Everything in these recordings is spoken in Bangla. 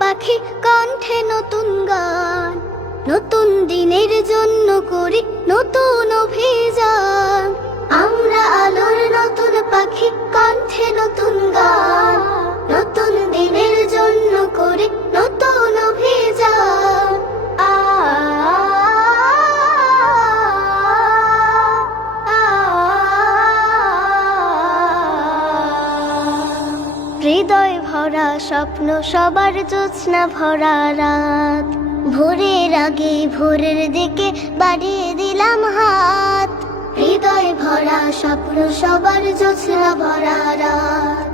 পাখি কণ্ঠে নতুন গান, নতুন দিনের জন্য করি নতুন অভিযান। আমরা আলোর নতুন পাখি কণ্ঠে নতুন গান, নতুন দিনের জন্য করি নতুন অভিযান। হৃদয় ভরা স্বপ্ন সবার জ্যোৎস্না ভরা রাত, ভোরের আগে ভোরের দিকে বাড়িয়ে দিলাম হাত। হৃদয় ভরা স্বপ্ন সবার জ্যোৎস্না ভরা রাত,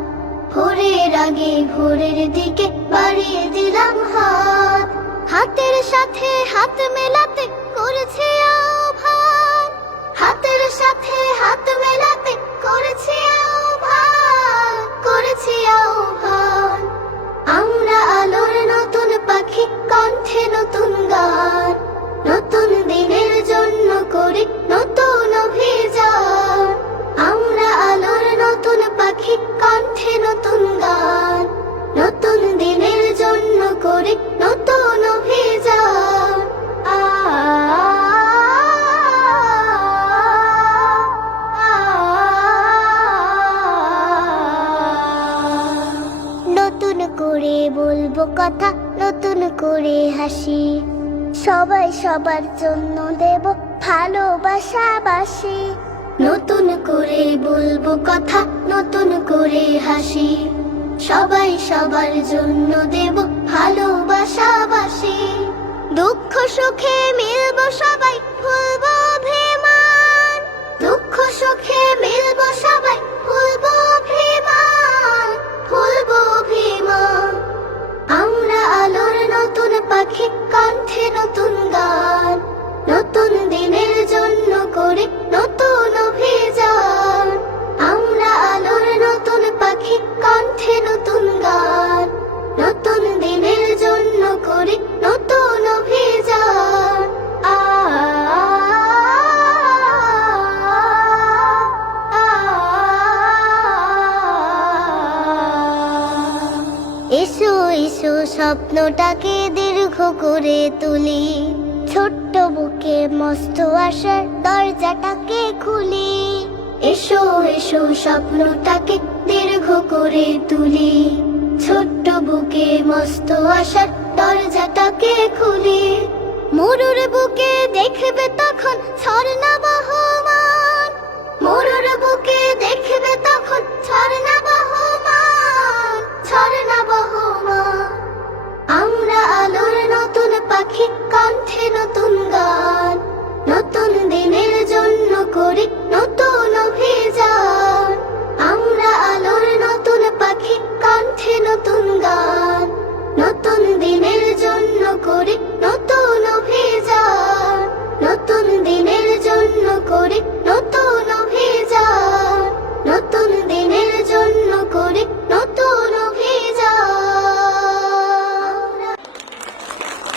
ভোরের আগে ভোরের দিকে বাড়িয়ে দিলাম হাত। হাতের সাথে হাত মেলাতে করেছি আহ্বান, হাতের সাথে হাত মেলাতে করেছি আহ্বান, করেছি আহ্বান। আমরা আলোর নতুন পাখি কণ্ঠে নতুন গান, নতুন দিনের জন্য করি নতুন অভিযান। আমরা আলোর নতুন পাখি কণ্ঠে নতুন গান, নতুন দিনের জন্য করি নতুন অভিযান। নতুন করে বলবো কথা, নতুন করে হাসি, সবাই সবার জন্য দেব ভালোবাসাবাসি। নতুন করে বলবো কথা, নতুন করে হাসি, সবাই সবার জন্য দেব ভালোবাসাবাসি। দুঃখ সুখে মিলবো সবাই, ভুলবো অভিমান, দুঃখ সুখে মিলবো সবাই, ভুলবো অভিমান, ভুলবো অভিমান। আমরা আলোর নতুন পাখি কণ্ঠে নতুন গান, নতুন দিনের জন্য করি নতুন অভিযান। আমরা আলোর নতুন পাখি কণ্ঠে নতুন গান, নতুন দিনের জন্য করি নতুন অভিযান। এসো এসো স্বপ্নটাকে দীর্ঘ করে তুলি, ছোট্ট বুকে মস্ত আশার দরজাটাকে খুলি। এসো এসো স্বপ্নটাকে দীর্ঘ করে তুলি, ছোট্ট বুকে মস্ত আশার দরজাটাকে খুলি। মরুর বুকে দেখবে তখন ঝর্ণা বহমান, মরুর বুকে দেখবে তখন ঝর্ণা বহমান, ঝর্ণা